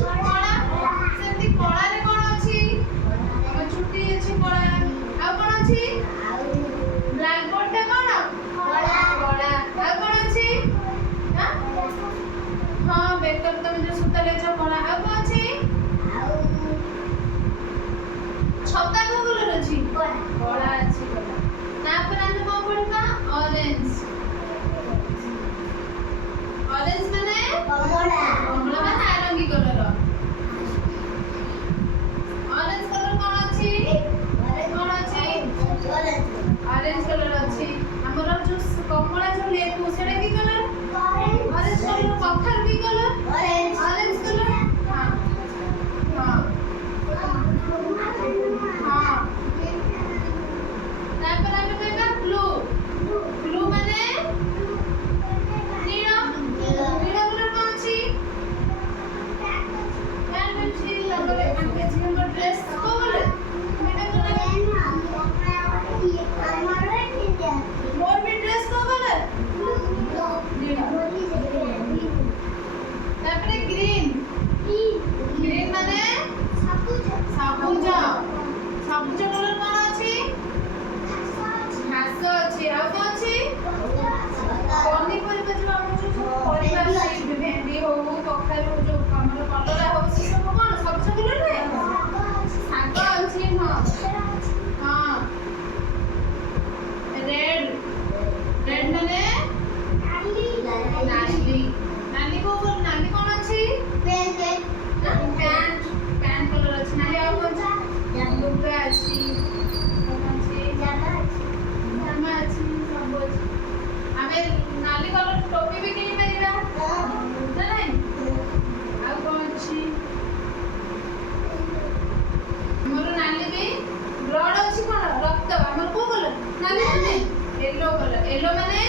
କଳା ସେମିତି କଳାରେ କ'ଣ ଅଛି? ଆମ ଛୁଟି ଅଛି କଳା। ଆଉ କ'ଣ ଅଛି? ବ୍ଲାକ୍ ବୋର୍ଡଟା କ'ଣ? କଳା। ଆଉ କ'ଣ ଅଛି? ହଁ ବେକରେ ତମେ ଯୋଉ ସୂତା ଲେଚ କଳା। ଆଉ କ'ଣ ଅଛି? ଛତା କୋଉ କଲର ଅଛି? କଳା ଅଛି। ତାପରେ ଆମେ କ'ଣ ପଢିବା? ଅରେଞ୍ଜ। ଅରେଞ୍ଜ ମାନେ କମଳା ମାନେ ନାରଙ୍ଗୀ କଲର। ଅରେଞ୍ଜ କଲର କ'ଣ ଅଛି? ଅରେଞ୍ଜ କଲର ଅଛି। ଆମର ଯୋଉ କମଳା ଯୋଉ ଲେମ୍ବୁ ସେଟା କି କଲର? Orange colour. କଖାରୁ କି କଲର? Orange colour. ହଁ ତାପରେ ଆମେ କହିବା ବ୍ଲୁ। ବ୍ଲୁ ମାନେ ନୀଳ। ନୀଳ କଲର କ'ଣ ଅଛି? ପ୍ୟାଣ୍ଟ ଅଛି। ତାପରେ ଆମେ ଝିଅଙ୍କ ଡ୍ରେସ୍ କୋଉ କଲର? ମୋର ବି ଡ୍ରେସ୍ କୋଉ କଲର? ତାପରେ ଗ୍ରୀନ। ଗ୍ରୀନ ମାନେ ସବୁଜ। ସବୁଜ କଲର କ'ଣ ଅଛି? ଘାସ ଅଛି। ଆଉ କ'ଣ ଅଛି? ପନିପରିବା ଯୋଉ ଆମର ଯୋଉ ପରିବା ଅଛି ଭେଣ୍ଡି ହଉ କଖାରୁ ଯୋଉ ଆମର କଲରା ହଉ ସେ ସବୁ କ'ଣ ସବୁଜ କଲର ନୁହେଁ? ଶାଗ ଅଛି। ହଁ ରେଡ୍ ମାନେ ନାଲି କୋଉ କଲର? ନାଲି କ'ଣ ଅଛି? ପ୍ୟାଣ୍ଟ କଲର ଅଛି। ନାଲି ଆଉ କ'ଣ ଅଛି? ଲୁଗା ଅଛି। ଜାମା ଅଛି। ସବୁ ଅଛି। ଆମେ ନାଲି କଲର ଟୋପି ବି କିଣି ପାରିବା ନା ନାଇଁ? ଆଉ କ'ଣ ଅଛି? ଆମର ନାଲି ବି ବ୍ଲଡ୍ ଅଛି। କ'ଣ ରକ୍ତ? ଆମର କୋଉ କଲର? ନାଲି ମାନେ ୟେଲୋ କଲର। ୟେଲୋ ମାନେ